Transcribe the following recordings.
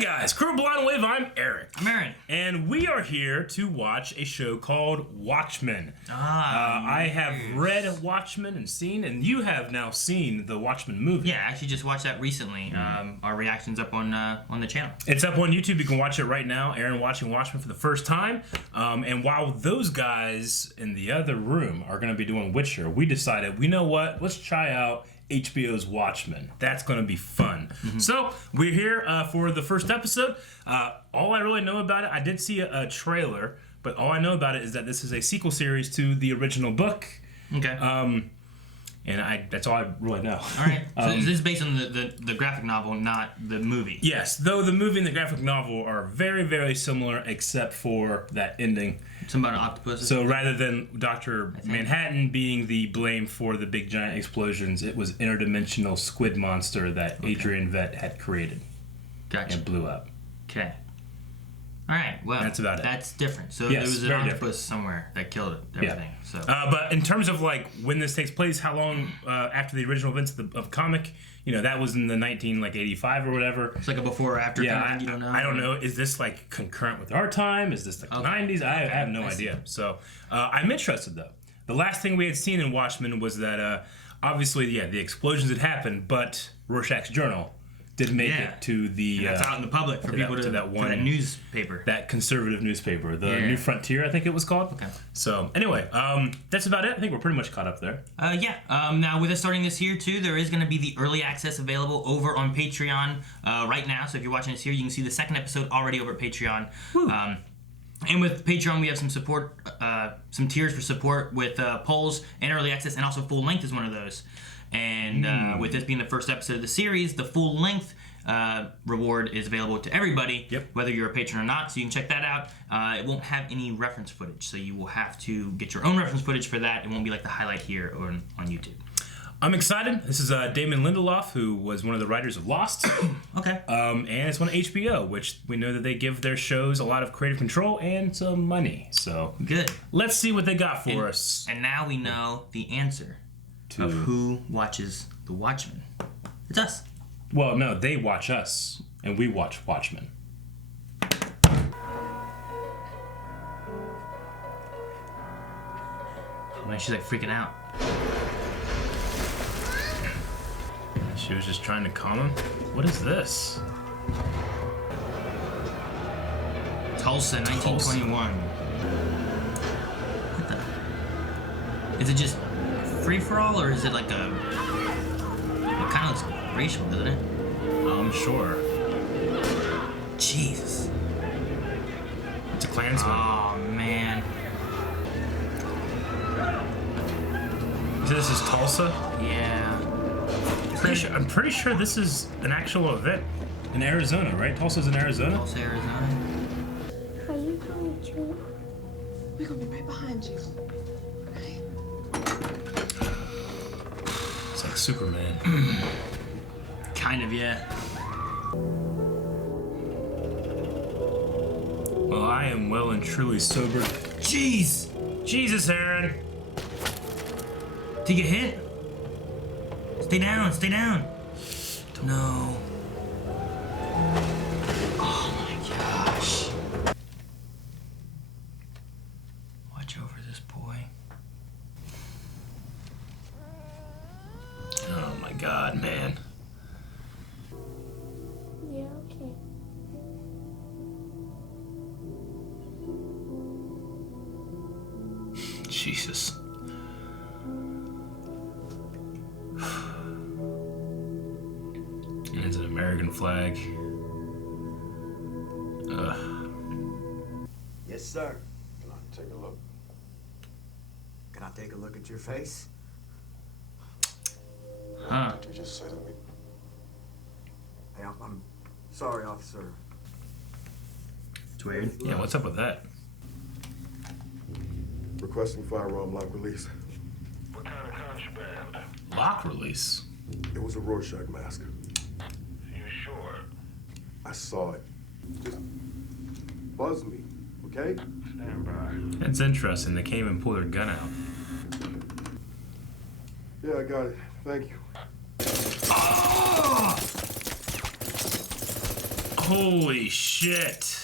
guys, Crew Blind Wave, I'm Eric. I'm Aaron. And we are here to watch a show called Watchmen. I have read Watchmen and seen, and you have now seen the Watchmen movie. Yeah, I actually just watched that recently. Our reaction's up on the channel. It's up on YouTube. You can watch it right now. Aaron watching Watchmen for the first time. And while those guys in the other room are going to be doing Witcher, we decided, you know what? Let's try out HBO's Watchmen. That's going to be fun. So we're here for the first episode. All I really know about it, I did see a trailer, but all I know about it is that this is a sequel series to the original book. Okay. And that's all I really know. All right. So this is based on the graphic novel, not the movie. Yes, though the movie and the graphic novel are very, very similar, except for that ending. Something about an octopus. So rather than Dr. Manhattan being the blame for the big giant explosions, it was interdimensional squid monster that Adrian Vett had created. Gotcha. And blew up. Okay. All right. Well, that's about it. That's different. So Yes, there was an very octopus different. somewhere that killed everything. So. But in terms of like when this takes place, how long after the original events of the comic, you know, that was in the 1985 or whatever. It's like a before or after. Yeah, you don't know. I don't know. Is this like concurrent with our time? Is this like the 90s? I have no idea. So I'm interested though. The last thing we had seen in Watchmen was that obviously, the explosions had happened, but Rorschach's journal did make it to the that's out in the public for people to that newspaper, that conservative newspaper, the New Frontier, I think it was called. Okay. So anyway, that's about it. I think we're pretty much caught up there. Now with us starting this here too, there is going to be the early access available over on Patreon right now. So if you're watching this here, you can see the second episode already over at Patreon. And with Patreon, we have some support, some tiers for support with polls and early access, and also full length is one of those. And with this being the first episode of the series, the full length reward is available to everybody, whether you're a patron or not, so you can check that out. It won't have any reference footage, so you will have to get your own reference footage for that. It won't be like the highlight here on YouTube. I'm excited. This is Damon Lindelof, who was one of the writers of Lost. Okay. And it's one of HBO, which we know that they give their shows a lot of creative control and some money. So good. Let's see what they got for us. And now we know the answer of who watches The Watchmen. It's us. Well, no, they watch us, and we watch Watchmen. Oh man, she's like freaking out. She was just trying to calm him. What is this? Tulsa, 1921. What the? Is it just free-for-all, or is it like a... It kind of looks racial, doesn't it? I'm sure. Jesus. It's a Klansman. Oh, man. So this is Tulsa? Yeah. I'm pretty sure this is an actual event in Arizona, right? Tulsa's in Arizona? Tulsa, Arizona. Are you going to? We're gonna be right behind you. Okay. It's like Superman. Kind of, yeah. Well, I am well and truly sober. Jeez! Jesus, Aaron! Did you get hit? Stay down, stay down. No. Oh my gosh. Watch over this boy. Oh my God, man. Yeah, okay. Jesus. And it's an American flag. Yes, sir. Can I take a look? Can I take a look at your face? Huh. What did you just say to me? Hey, I'm sorry, officer. It's weird. Yeah, what's up with that? Requesting firearm lock release. What kind of contraband? Lock release? It was a Rorschach mask. You sure? I saw it. Just buzz me, okay? Stand by. That's interesting. They can't even pull their gun out. Yeah, I got it. Thank you. Oh Holy shit.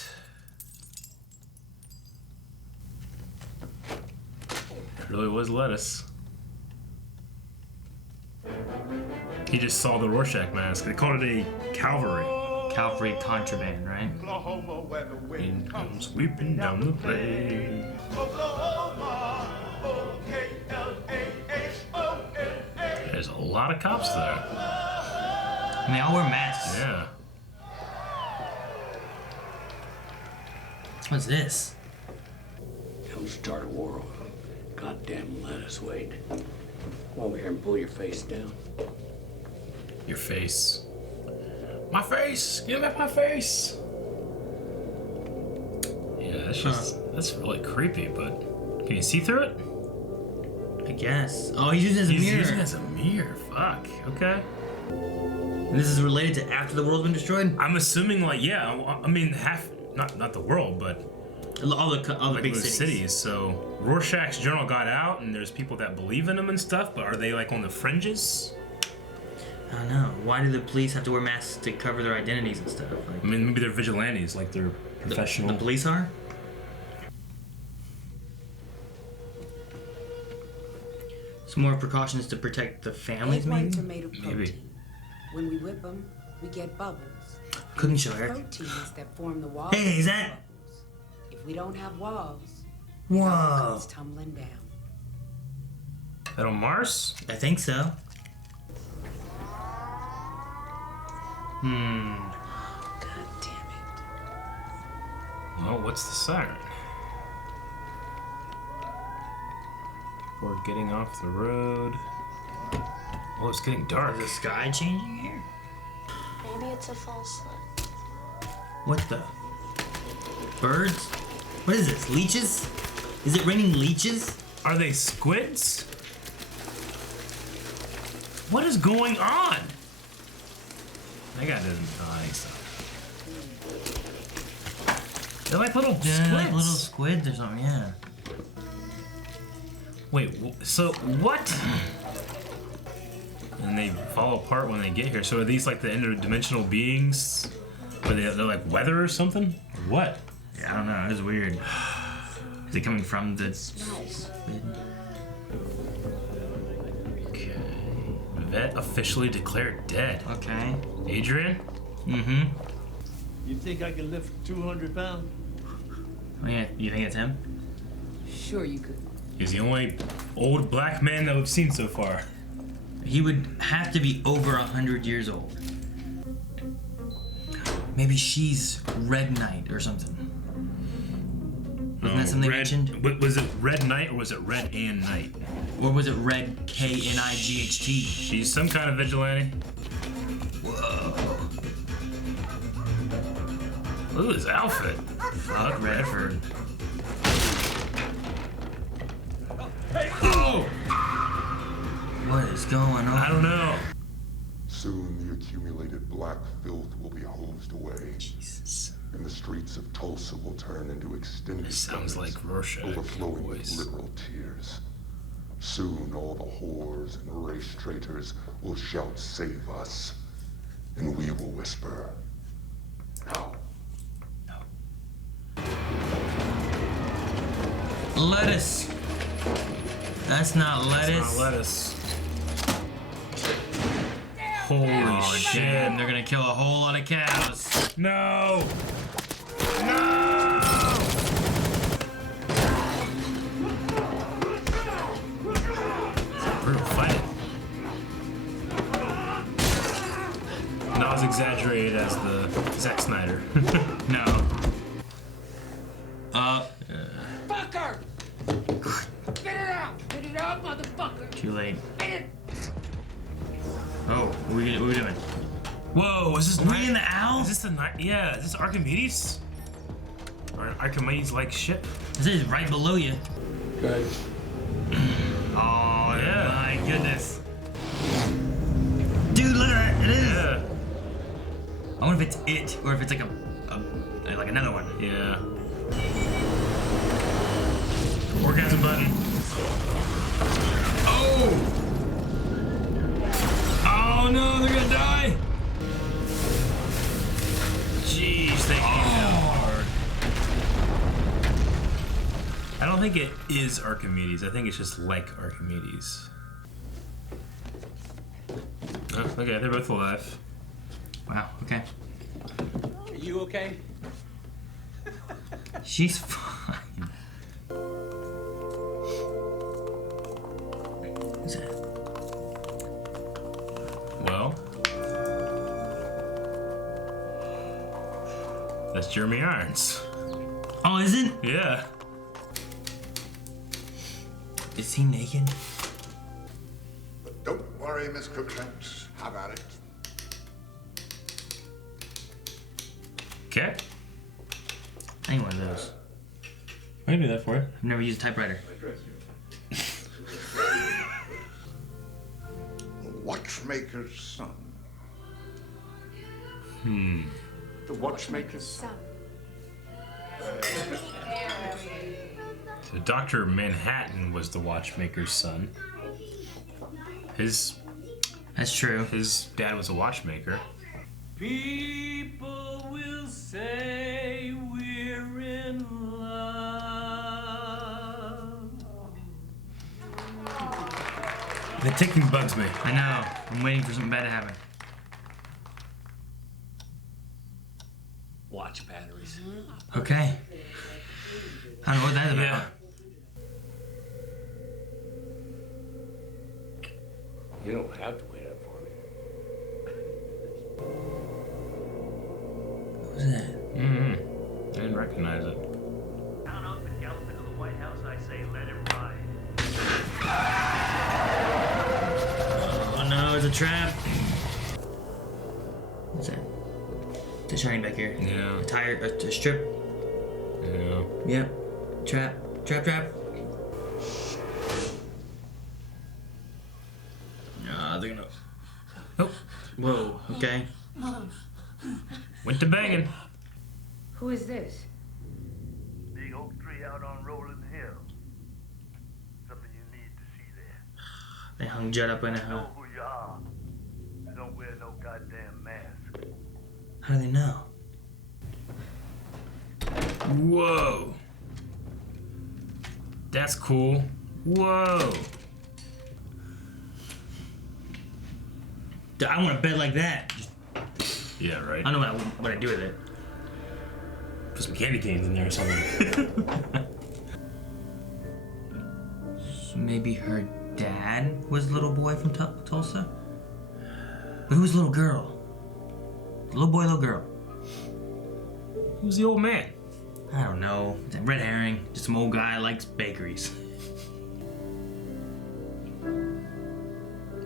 It really was lettuce. He just saw the Rorschach mask. They called it a Calvary. Calvary contraband, right? Wind comes sweeping down the plain. There's a lot of cops there. And they all wear masks. Yeah. What's this? Don't start a war over them. Goddamn lettuce, Wade. Come over here and pull your face down. Your face. My face! Give me my face! Yeah, that's just, that's really creepy, but can you see through it? I guess. Oh, he's using it as a He's mirror. using it as a mirror. Fuck. Okay. And this is related to after the world's been destroyed? I'm assuming, like, yeah, I mean, half, not the world, but All the big the cities. So Rorschach's journal got out, and there's people that believe in him and stuff, but are they, like, on the fringes? I don't know. Why do the police have to wear masks to cover their identities and stuff? Like, I mean, maybe they're vigilantes, like they're professional. the police are? Some more precautions to protect the families, Egg maybe? whites are made of protein. Maybe. When we whip them, we get bubbles. Cooking show, Eric. Proteins that form the walls. Hey, is that? Bubbles. If we don't have walls, Whoa. comes tumbling down. That on Mars? I think so. Hmm. God damn it. Well, what's the siren? We're getting off the road. Oh, it's getting dark. Is the sky changing here? Maybe it's a false sign. What the? Birds? What is this? Leeches? Is it raining leeches? Are they squids? What is going on? That guy doesn't. Oh, I think so. They're like little Yeah, squids. like little squids or something, yeah. Wait, so what? And they fall apart when they get here. So are these like the interdimensional beings? Or they're like weather or something? What? Yeah, I don't know. It's weird. Is it coming from the squid? Okay. Vet officially declared dead. Okay. Adrian? Mm-hmm. You think I can lift 200 pounds? Oh, yeah. You think it's him? Sure you could. He's the only old black man that we've seen so far. He would have to be over 100 years old. Maybe she's Red Knight or something. Wasn't that something they mentioned? Was it Red Knight or was it Red and Knight? Or was it Red K-N-I-G-H-T? She's some kind of vigilante. Whoa. Look at his outfit. Fuck Redford. Oh! What is going on? I don't know. Soon the accumulated black filth will be hosed away. Jesus. And the streets of Tulsa will turn into extended This sounds gutters, like Rorschach overflowing voice. with literal tears. Soon all the whores and race traitors will shout, "Save us," and we will whisper, "No." Lettuce. That's not lettuce. It's not lettuce. Holy Oh, shit. damn, they're gonna kill a whole lot of cows. No! No! It's a brutal fight. Not as exaggerated as the Zack Snyder. No. Fucker! Get it out! Get it out, motherfucker! Too late. Get it! Oh, what are we doing? Whoa, is this Are we in the owl? Is this the night? Yeah, is this Archimedes? Or an Archimedes-like ship? This is right below you. Guys, Oh, Yeah. my goodness. Dude, look at that. It is. Yeah. I wonder if it's it or if it's like like another one. Yeah. Orgasm button. Oh! Oh no, they're gonna die! Jeez. don't think it is Archimedes. I think it's just like Archimedes. Oh, okay, they're both alive. Wow, okay. Are you okay? She's fine. What's that? Well, that's Jeremy Irons. Oh, is it? Yeah. Is he naked? But don't worry, Miss Cruikshanks. How about it? Okay. I need one of those. I can do that for you. I've never used a typewriter. The watchmaker's son. The watchmaker's Son. So Dr. Manhattan was the watchmaker's son. That's true. His dad was a watchmaker. People will say we're in love. The ticking bugs me. I know. I'm waiting for something bad to happen. Watch batteries. Okay. I don't know what that's about. Yeah. You don't have to wait up for me. What was that? Mm-hmm. I didn't recognize it. Count up and gallop into the White House, I say, let it ride. Oh no, it's a trap. What's that? It's a shiny back here. Yeah. A tire, a strip. Yeah. Yep. Trap. Trap, trap. They're gonna. Oh, Whoa, okay. went to banging. Who is this? Big oak tree out on Rolling Hill. Something you need to see there. They hung Judd up in a Know hole. who you are. Don't wear no goddamn mask. How do they know? Whoa. That's cool. Whoa. Dude, I want a bed like that. Yeah, right. I don't know what I do with it. Put some candy canes in there or something. So maybe her dad was the little boy from Tulsa? But who was the little girl? Little boy, little girl? Who's the old man? I don't know. It's a red herring. Just some old guy who likes bakeries.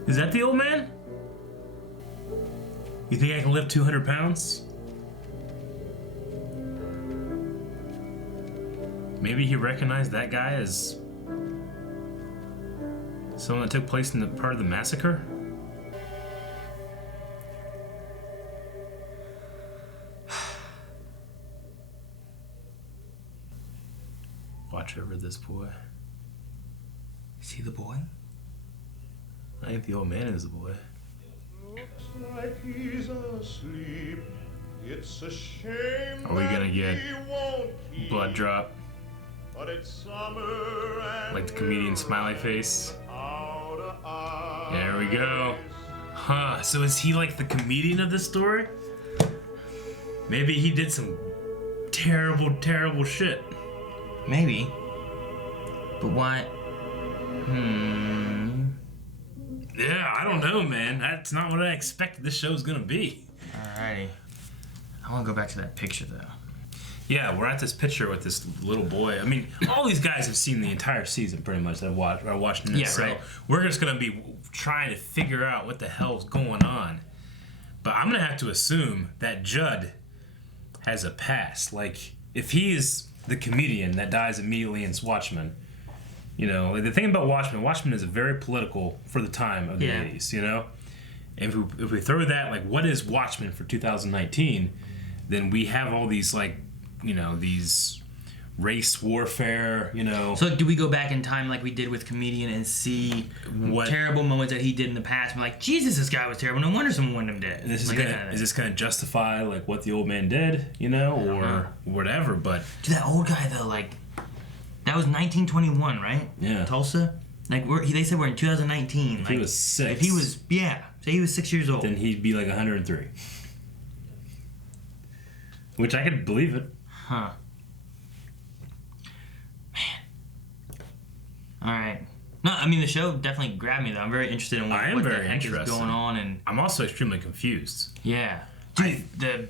Is that the old man? You think I can lift 200 pounds? Maybe he recognized that guy as someone that took place in the part of the massacre? Watch over this boy. Is he the boy? I think the old man is the boy. Looks like he's asleep. It's a shame. Are we gonna get he won't keep, blood drop? But it's summer and Like the comedian smiley face? out of eyes. There we go. Huh, so is he like the comedian of this story? Maybe he did some terrible, terrible shit. Maybe. But why? Yeah, I don't know, man. That's not what I expected this show's gonna be. Alrighty. I want to go back to that picture though. Yeah, we're at this picture with this little boy. I mean, all these guys have seen the entire season pretty much. Are watching this, Yeah, so right. we're just gonna be trying to figure out what the hell's going on. But I'm gonna have to assume that Judd has a past. Like, if he is the comedian that dies immediately in Watchmen, you know, like the thing about Watchmen is very political for the time of the 80s, you know? And if we throw that, like, what is Watchmen for 2019, then we have all these, like, you know, these race warfare, you know. So do we go back in time like we did with Comedian and see What- terrible moments that he did in the past? We're like, Jesus, this guy was terrible. No wonder someone wanted him dead. This is Like, is this gonna justify like what the old man did, you know, or whatever? But Dude, that old guy though, like, That was 1921, right? Yeah. Tulsa. Like they said we're in 2019. If he was 6. If he was, say he was 6 years old. Then he'd be like 103. Which I could believe it. Huh. Man. All right. No, I mean the show definitely grabbed me though. I'm very interested in what the heck is going on, and I'm also extremely confused. Yeah, dude, the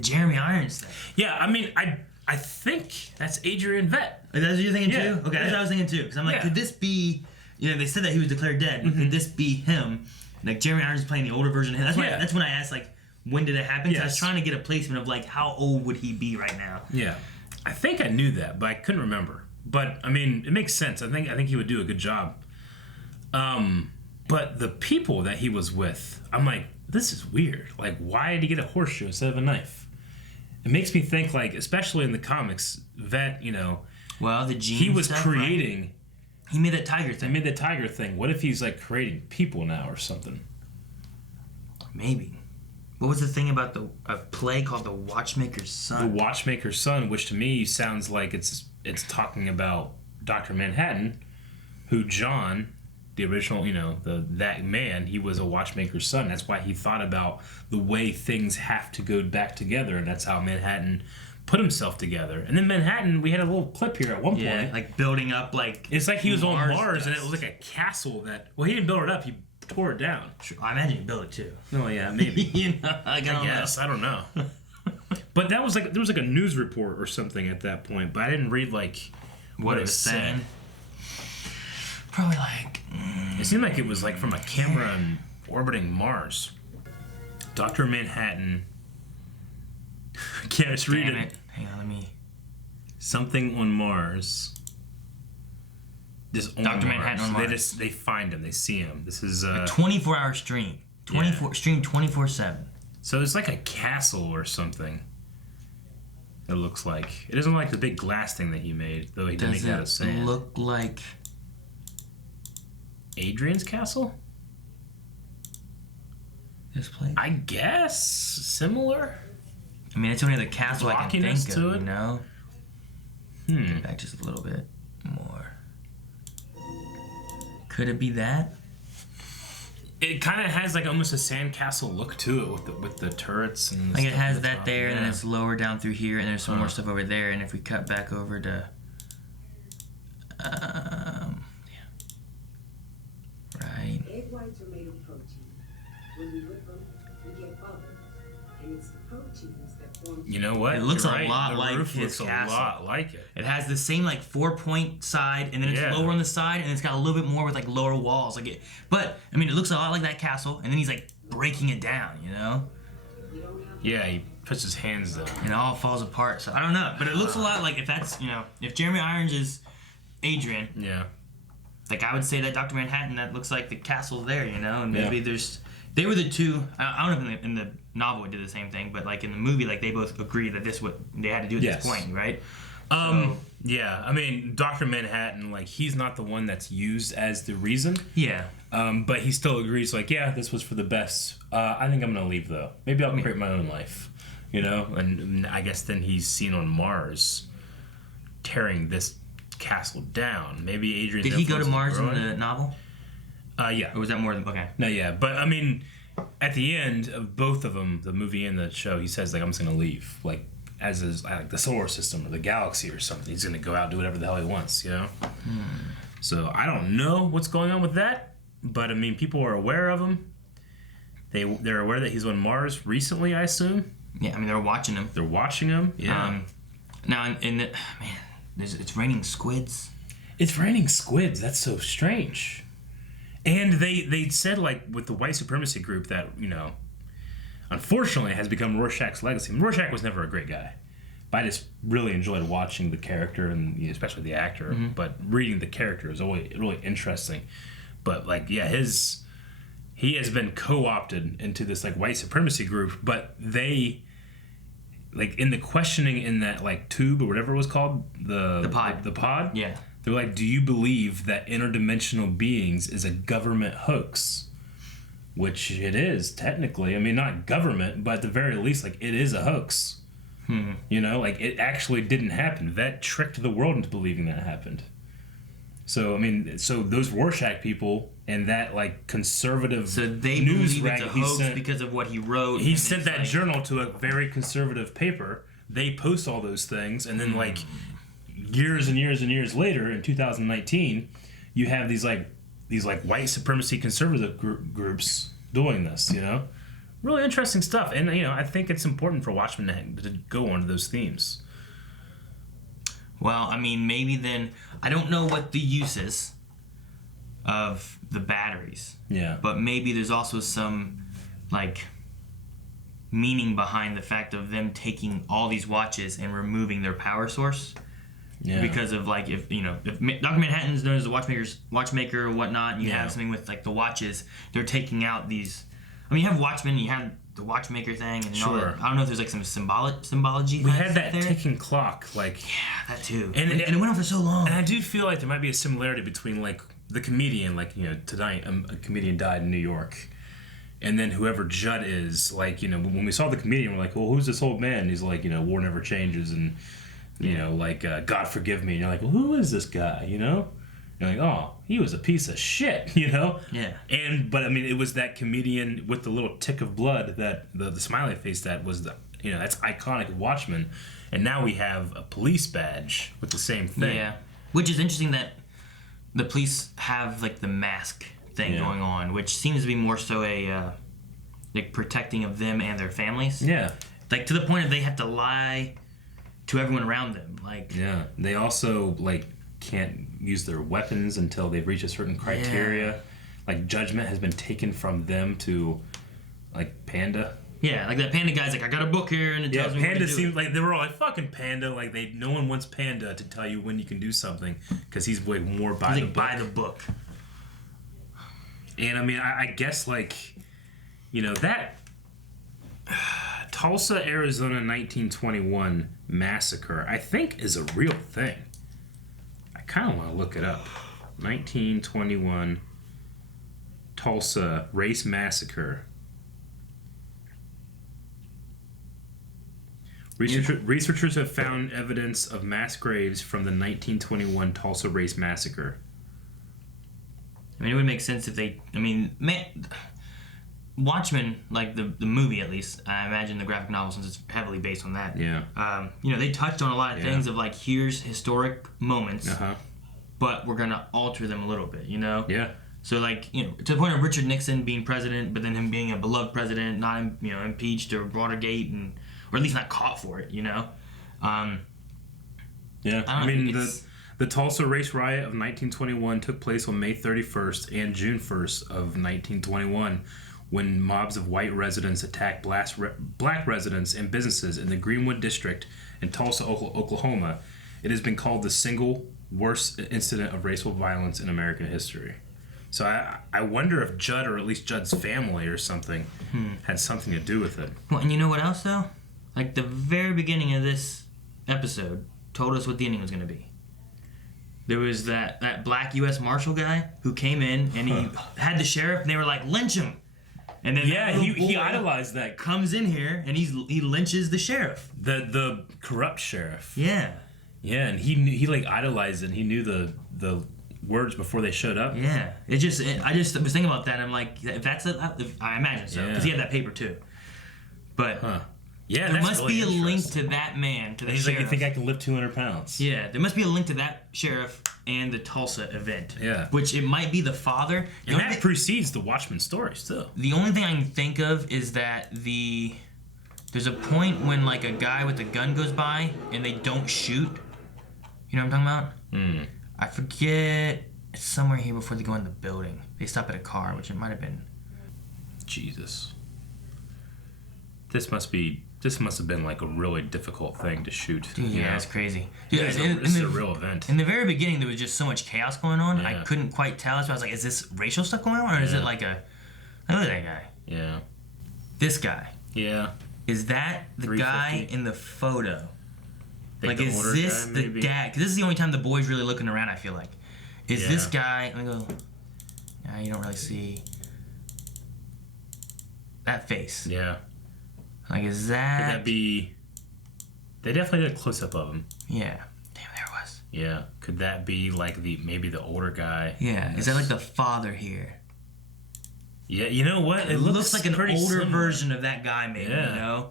Jeremy Irons thing. Yeah, I mean, I think that's Adrian Vett. Like, that's what you're thinking Yeah. too? Okay, that's what I was thinking too. Because I'm like, Yeah. could this be? You know, they said that he was declared dead. But could this be him? Like Jeremy Irons is playing the older version of him. That's when I asked like, when did it happen? So I was trying to get a placement of like, how old would he be right now? Yeah, I think I knew that, but I couldn't remember. But I mean, it makes sense. I think he would do a good job. But the people that he was with, I'm like, this is weird. Like, why did he get a horseshoe instead of a knife? It makes me think, like, especially in the comics, Vet, you know, well, the gene he was stuff, creating. Right? He made that tiger thing. He made the tiger thing. What if he's like creating people now or something? Maybe. What was the thing about a play called The Watchmaker's Son? The Watchmaker's Son, which to me sounds like it's talking about Dr. Manhattan, who John, the original, you know, that man, he was a watchmaker's son. That's why he thought about the way things have to go back together, and that's how Manhattan put himself together. And then Manhattan, we had a little clip here at one point. Like building up, like it's like he was on Mars, does. and it was like a castle that. Well, he didn't build it up; he tore it down. Sure. I imagine he built it too. Oh yeah, maybe. You know, I guess I don't know. But that was like there was like a news report or something at that point, but I didn't read like what it was saying. Probably like. It seemed like it was like from a camera orbiting Mars. Dr. Manhattan. I can't just read it. Hang on, let me. Something on Mars. Just on Dr. Mars. Manhattan on Mars. They find him. They see him. This is a 24-hour stream. Stream 24/7. So it's like a castle or something. It looks like. It doesn't look like the big glass thing that he made, though he didn't make it out of sand. Does it look like Adrian's castle? This place? I guess similar. I mean, it's only the castle I can think of, to it. You know. Get back just a little bit more. Could it be that? It kind of has like almost a sandcastle look to it with the turrets and. Like it has that there, and then it's lower down through here, and there's some more stuff over there. And if we cut back over to, right. Egg whites are made of protein. When we whip them, we get bubbles, and it's the proteins that form. You know what? It looks You're a right. lot the like roof his looks castle. A lot like it. It has the same like 4-point side, and then it's lower on the side, and it's got a little bit more with like lower walls. Like it, but I mean, it looks a lot like that castle, and then he's like breaking it down, you know? Yeah, he puts his hands down. And it all falls apart. So I don't know, but it looks a lot like if that's, you know, if Jeremy Irons is Adrian. Yeah. Like I would say that Dr. Manhattan, that looks like the castle there, you know, and maybe they were the two. I don't know if in the novel it did the same thing, but like in the movie, like they both agreed that this what they had to do at this point, right? Yeah, I mean, Dr. Manhattan, like he's not the one that's used as the reason. Yeah. But he still agrees, like, yeah, this was for the best. I think I'm gonna leave though. Maybe I'll create my own life, you know. And I guess then he's seen on Mars, tearing this castle down. Maybe Adrian. Did he go to Mars in the novel? Yeah. Or was that more than okay? No, yeah, but I mean, at the end of both of them, the movie and the show, he says like, I'm just gonna leave, like as is like the solar system or the galaxy or something. He's gonna go out and do whatever the hell he wants, you know. So I don't know what's going on with that, but I mean, people are aware of him. They're aware that he's on Mars recently, I assume. Yeah, I mean they're watching him. They're watching him. Yeah. Now it's raining squids. It's raining squids. That's so strange. And they said, like, with the white supremacy group that, you know, unfortunately has become Rorschach's legacy. I mean, Rorschach was never a great guy. But I just really enjoyed watching the character and especially the actor. Mm-hmm. But reading the character is always really interesting. But, like, yeah, he has been co-opted into this, like, white supremacy group. But they, like, in the questioning in that, like, tube or whatever it was called. The pod. The pod? Yeah. They're like, do you believe that interdimensional beings is a government hoax? Which it is, technically. I mean, not government, but at the very least, like, it is a hoax. You know, like it actually didn't happen. That tricked the world into believing that happened. So I mean, so those Rorschach people and that like conservative news believe it's a hoax because of what he wrote. He sent that journal to a very conservative paper. They post all those things, and then like years and years and years later, in 2019, you have these white supremacy conservative groups doing this. You know, really interesting stuff, and you know, I think it's important for Watchmen to go onto those themes. Well, I mean, maybe then I don't know what the use is of the batteries. Yeah. But maybe there's also some like meaning behind the fact of them taking all these watches and removing their power source. Yeah. Because of like if Dr. Manhattan's known as the watchmaker or whatnot, and you have something with like the watches, they're taking out these. I mean, you have Watchmen, you have the watchmaker thing, and all that. I don't know if there's like some symbology. We had that ticking clock, like that too, and it went on for so long. And I do feel like there might be a similarity between like the comedian, like tonight a comedian died in New York, and then whoever Judd is, like when we saw the comedian, we're like, well, who's this old man? And he's like, war never changes, and like God forgive me, and you're like, well, who is this guy? You're like, oh, he was a piece of shit, Yeah. But I mean, it was that comedian with the little tick of blood, that the smiley face, that was that's iconic Watchmen, and now we have a police badge with the same thing. Yeah, which is interesting that the police have like the mask thing going on, which seems to be more so a like protecting of them and their families. Yeah, like to the point of they have to lie to everyone around them. Like they also like can't use their weapons until they've reached a certain criteria. Like judgment has been taken from them to like Panda. Yeah, like that Panda guy's like, I got a book here and it tells me Panda what to do. seems like they were all like, fucking Panda. Like no one wants Panda to tell you when you can do something because he's way more by the book. And I mean, I guess like that Tulsa, Arizona 1921 massacre, I think is a real thing. I kind of want to look it up. 1921 Tulsa race massacre. Researchers have found evidence of mass graves from the 1921 Tulsa race massacre. I mean, it would make sense if they... I mean, Watchmen, like the movie at least, I imagine the graphic novel, since it's heavily based on that. Yeah. They touched on a lot of things of like, here's historic moments, but we're going to alter them a little bit, Yeah. So like, to the point of Richard Nixon being president, but then him being a beloved president, not, impeached or Watergate, or at least not caught for it, Yeah. I mean, the Tulsa race riot of 1921 took place on May 31st and June 1st of 1921, when mobs of white residents attacked black residents and businesses in the Greenwood district in Tulsa, Oklahoma. It has been called the single worst incident of racial violence in American history. So I wonder if Judd, or at least Judd's family or something, had something to do with it. Well, and you know what else, though? Like, the very beginning of this episode told us what the ending was going to be. There was that black U.S. Marshal guy who came in, and he had the sheriff, and they were like, lynch him! And then he idolized that. Comes in here, and he lynches the sheriff. The corrupt sheriff. Yeah. Yeah, and he like idolized it, and he knew the words before they showed up. Yeah. I just was thinking about that, and I'm like, if that's I imagine so, because he had that paper too. But yeah, there must be a link to that man, to the he's sheriff. Like, you think I can lift 200 pounds? Yeah, there must be a link to that sheriff and the Tulsa event. Yeah. Which it might be the father. And that precedes the Watchmen stories, too. The only thing I can think of is that there's a point when, like, a guy with a gun goes by and they don't shoot. You know what I'm talking about? I forget. It's somewhere here before they go in the building. They stop at a car, which it might have been. Jesus. This must have been like a really difficult thing to shoot. Dude, yeah, it's crazy. Dude, this is a real event. In the very beginning, there was just so much chaos going on. I couldn't quite tell. So I was like, is this racial stuff going on? Or is it like look at that guy. Yeah. This guy. Yeah. Is that the guy in the photo? Like, the is this guy, the dad? Because this is the only time the boy's really looking around, I feel like. Is this guy... Let me go... Nah, you don't really see... that face. Yeah. Like, is that... Could that be... They definitely did a close up of him. Yeah. Damn, there it was. Yeah. Could that be like maybe the older guy? Yeah. Is that like the father here? Yeah. You know what? It looks like an older similar version of that guy, maybe. Yeah. You know,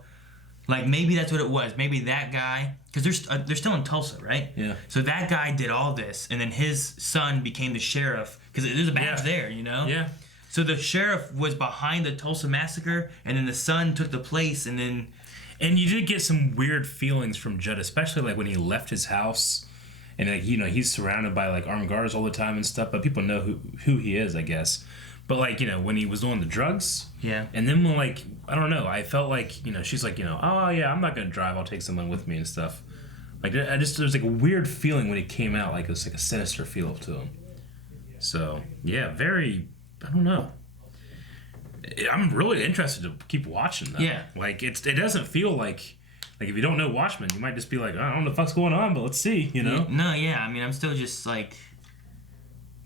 like maybe that's what it was. Maybe that guy, because they're still in Tulsa, right? Yeah. So that guy did all this, and then his son became the sheriff because there's a badge Yeah. there, you know. Yeah. So the sheriff was behind the Tulsa massacre, and then the son took the place, and then. And you did get some weird feelings from Judd, especially like when he left his house, and like he's surrounded by like armed guards all the time and stuff. But people know who he is, I guess. But like when he was doing the drugs, yeah. And then when like I don't know, I felt like she's like oh yeah, I'm not gonna drive, I'll take someone with me and stuff. Like there's like a weird feeling when he came out, like it was like a sinister feel to him. So yeah, very I don't know. I'm really interested to keep watching though. Yeah. Like it doesn't feel like if you don't know Watchmen, you might just be like, I don't know what the fuck's going on, but let's see, No, yeah. I mean, I'm still just like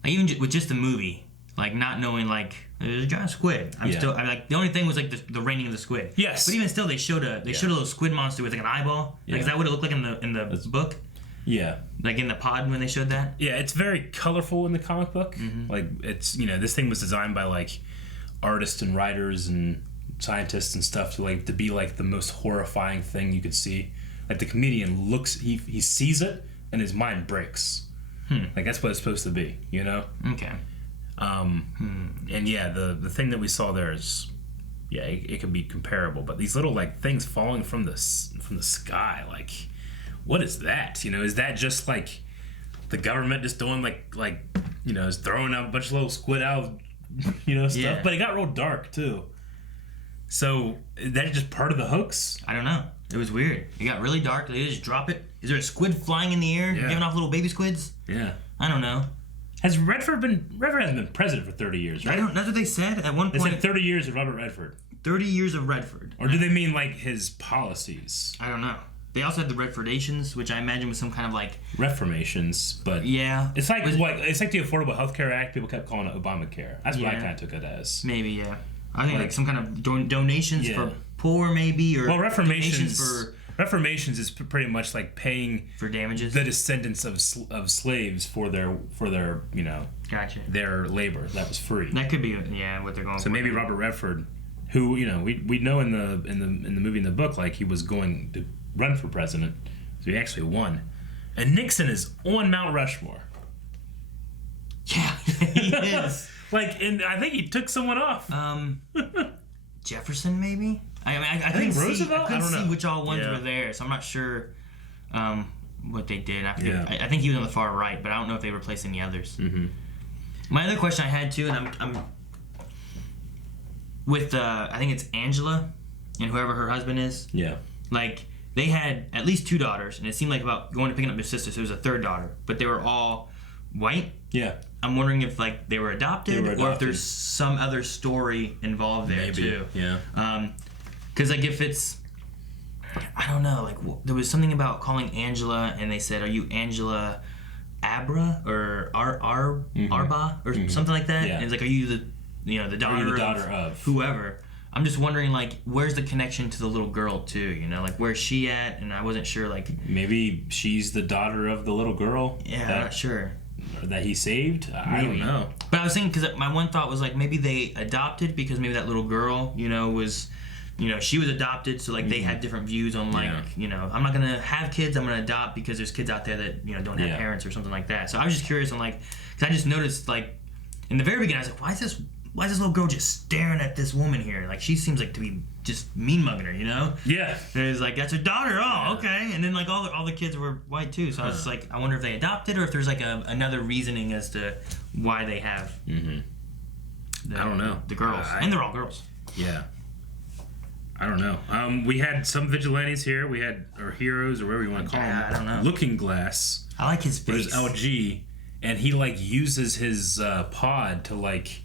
even with just the movie, like not knowing like there's a giant squid. I'm like the only thing was like the raining of the squid. Yes. But even still, they showed a little squid monster with like an eyeball. Like is that what it looked like in the book? Yeah. Like in the pod when they showed that. Yeah, it's very colorful in the comic book. Mm-hmm. Like it's this thing was designed by like artists and writers and scientists and stuff to be like the most horrifying thing you could see. Like the comedian looks, he sees it and his mind breaks. Like that's what it's supposed to be, Okay. And yeah, the thing that we saw there is, yeah, it can be comparable. But these little like things falling from the sky, like what is that? Is that just like the government just doing like is throwing out a bunch of little squid out of stuff? Yeah. But it got real dark too. So is that just part of the hoax? I don't know. It was weird. It got really dark. They just drop it. Is there a squid flying in the air, giving off little baby squids? Yeah. I don't know. Has Redford hasn't been president for 30 years, right? That's what they said at one point. They said 30 years of Robert Redford. 30 years of Redford. Or do they mean like his policies? I don't know. They also had the Redfordations, which I imagine was some kind of like reformations, but yeah, it's like it's like the Affordable Health Care Act. People kept calling it Obamacare. That's what I kind of took it as. Maybe, yeah. I think like some kind of donations for poor, maybe, or reformations is pretty much like paying for damages the descendants of slaves for their gotcha, their labor that was free. That could be what they're going for. So maybe Robert Redford, who we know in the movie and the book, like he was going to run for president, so he actually won. And Nixon is on Mount Rushmore. Yeah, he is. And I think he took someone off. Jefferson, maybe. I think Roosevelt. I couldn't see which all ones were there, so I'm not sure what they did. I think he was on the far right, but I don't know if they replaced any others. Mm-hmm. My other question I had too, and I'm with I think it's Angela and whoever her husband is. Yeah. Like they had at least 2 daughters, and it seemed like about going to picking up their sister, so there was a 3rd daughter, but they were all white. Yeah. I'm wondering if like they were adopted, or if there's some other story involved there too. Yeah. Because like if it's, I don't know, like there was something about calling Angela, and they said, "Are you Angela Abra or Arba or something like that?" Yeah. And it's like, "Are you the daughter of whoever?" I'm just wondering, like, where's the connection to the little girl too? Like where's she at? And I wasn't sure, like maybe she's the daughter of the little girl. Yeah, I'm not sure. That he saved? I don't know. But I was thinking, because my one thought was like maybe they adopted because maybe that little girl, was, she was adopted, so like they had different views on like, I'm not gonna have kids, I'm gonna adopt because there's kids out there that don't have parents or something like that. So I was just curious on like, because I just noticed like in the very beginning I was like, why is this little girl just staring at this woman here? Like she seems like to be just mean mugging her, Yeah. And it's like, that's her daughter. Oh, okay. And then like all the kids were white too. So I was just like, I wonder if they adopted or if there's like another reasoning as to why they have. Mm-hmm. I don't know. The girls, and they're all girls. Yeah. I don't know. We had some vigilantes here. We had our heroes, or whatever you want to call them. I don't know. Looking Glass. I like his face. There's LG, and he like uses his pod to like.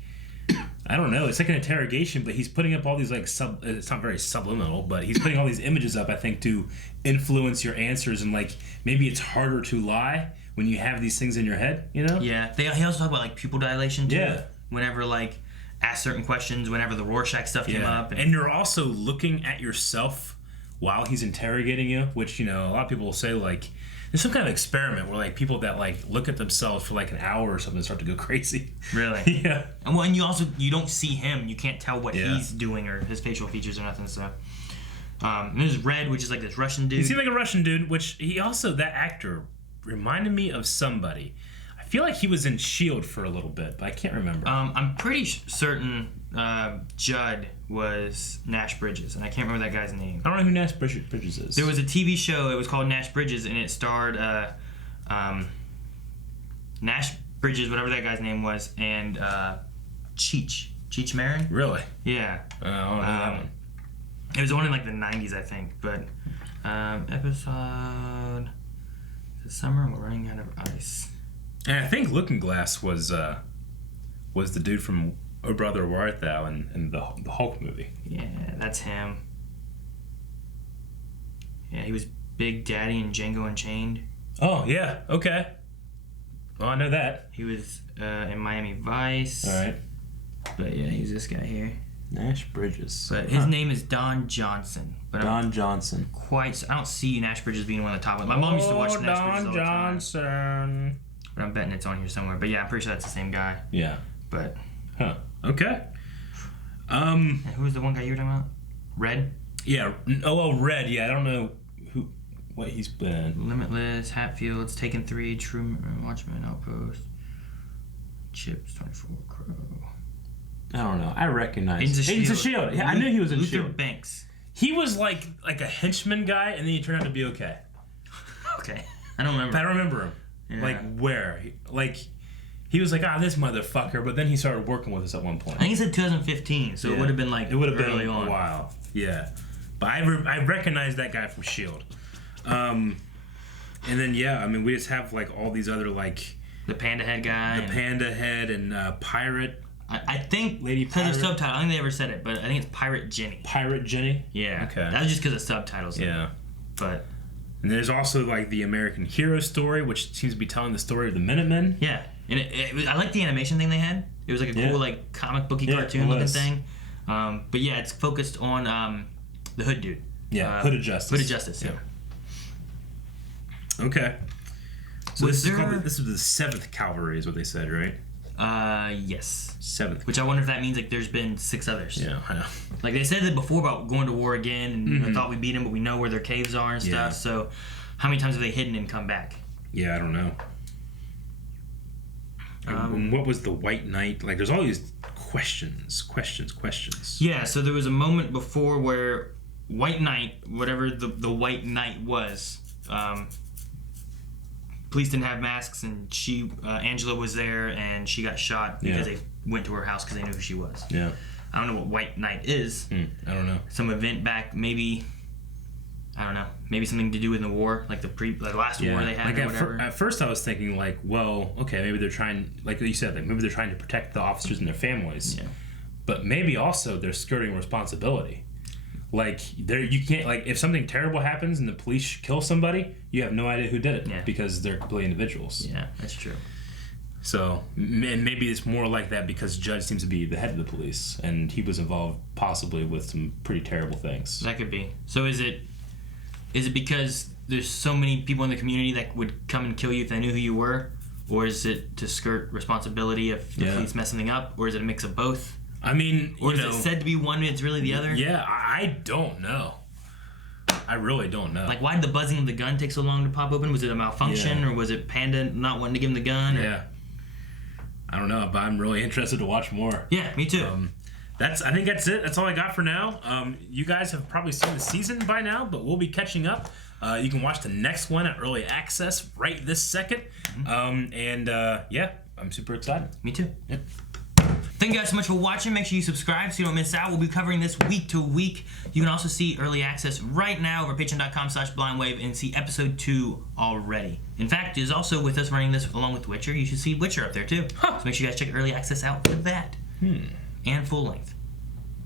I don't know. It's like an interrogation, but he's putting up all these like it's not very subliminal, but he's putting all these images up, I think, to influence your answers, and like maybe it's harder to lie when you have these things in your head, Yeah. He also talk about like pupil dilation too. Yeah. Whenever like ask certain questions, whenever the Rorschach stuff came up, and you're also looking at yourself while he's interrogating you, which, you know, a lot of people will say, like, there's some kind of experiment where, like, people that, like, look at themselves for, like, an hour or something start to go crazy. Really? Yeah. And you don't see him. You can't tell what he's doing or his facial features or nothing, so. And there's Red, which is like this Russian dude. He seemed like a Russian dude, which he also, that actor reminded me of somebody. I feel like he was in S.H.I.E.L.D. for a little bit, but I can't remember. I'm pretty certain Judd was Nash Bridges, and I can't remember that guy's name. I don't know who Nash Bridges is. There was a TV show, it was called Nash Bridges, and it starred Nash Bridges, whatever that guy's name was, and Cheech Marin. Really? Yeah. I don't know that one. It was one in like the 90s, I think, but episode the summer we're running out of ice. And I think Looking Glass was the dude from Oh Brother Where Art Thou in the Hulk movie. Yeah, that's him. Yeah, he was Big Daddy in Django Unchained. Oh yeah, okay. Well, I know that. He was in Miami Vice. All right. But yeah, he's this guy here. Nash Bridges. But his name is Don Johnson. But Johnson. I don't see Nash Bridges being one of the top ones. My mom used to watch Nash Bridges all the time. Johnson. But I'm betting it's on here somewhere. But yeah, I'm pretty sure that's the same guy. Yeah. But. Huh. Okay. And who was the one guy you were talking about? Red? Yeah. Oh, well, Red. Yeah, I don't know what he's been. Limitless, Hatfields, Taken 3, True Watchmen, Outpost, Chips, 24, Crow. I don't know. I recognize. Agents of S.H.I.E.L.D. Yeah, I knew he was in Luther S.H.I.E.L.D. Banks. He was like a henchman guy, and then he turned out to be okay. Okay. I don't remember. I don't remember him. Yeah. Like, where? He was like, this motherfucker, but then he started working with us at one point. I think he said 2015, so it would have been like it would have been early a on. while. Yeah. But I recognize that guy from S.H.I.E.L.D. And then, yeah, I mean, we just have, like, all these other, like... The Panda Head guy. The Panda Head and Pirate. I think, Lady because of Pirate. subtitle, I don't think they ever said it, but I think it's Pirate Jenny. Pirate Jenny? Yeah. Okay. That was just because of subtitles. Yeah. But... And there's also, like, the American Hero story, which seems to be telling the story of the Minutemen. Yeah. And I like the animation thing they had. It was like a cool, like, comic booky cartoon looking thing. But yeah, it's focused on the Hood dude. Yeah, Hood of Justice. Hood of Justice, yeah. Okay. So this is the 7th Cavalry is what they said, right? Yes. 7th. Which I wonder if that means, like, there's been 6 others. Yeah, I know. Like, they said that before about going to war again, and I thought we beat them, but we know where their caves are and stuff, Yeah. so how many times have they hidden and come back? Yeah, I don't know. And what was the White Knight? Like, there's all these questions. Yeah, so there was a moment before where White Knight, whatever the White Knight was, police didn't have masks, and Angela was there, and she got shot because they went to her house because they knew who she was. Yeah. I don't know what White Knight is. I don't know. Some event back, maybe. I don't know. Maybe something to do with the war, like the last war they had, like or whatever. At first, I was thinking, like, well, okay, maybe they're trying, like you said, like maybe they're trying to protect the officers and their families. Yeah. But maybe also they're skirting responsibility. Like, you can't, like, if something terrible happens and the police kill somebody, you have no idea who did it because they're complete individuals. Yeah, that's true. So, and maybe it's more like that because Judge seems to be the head of the police, and he was involved possibly with some pretty terrible things. That could be. So is it because there's so many people in the community that would come and kill you if they knew who you were? Or is it to skirt responsibility if the police mess something up? Or is it a mix of both? I mean, or is it said to be one and it's really the other? Yeah, I don't know. I really don't know. Like, why did the buzzing of the gun take so long to pop open? Was it a malfunction, or was it Panda not wanting to give him the gun? Yeah. I don't know, but I'm really interested to watch more. Yeah, me too. I think that's it. That's all I got for now. You guys have probably seen the season by now, but we'll be catching up. You can watch the next one at early access right this second. Yeah, I'm super excited. Me too. Yep. Thank you guys so much for watching. Make sure you subscribe so you don't miss out. We'll be covering this week to week. You can also see early access right now over patreon.com/blindwave and see episode 2 already. In fact, is also with us running this along with Witcher. You should see Witcher up there too. So make sure you guys check early access out for that. And full length.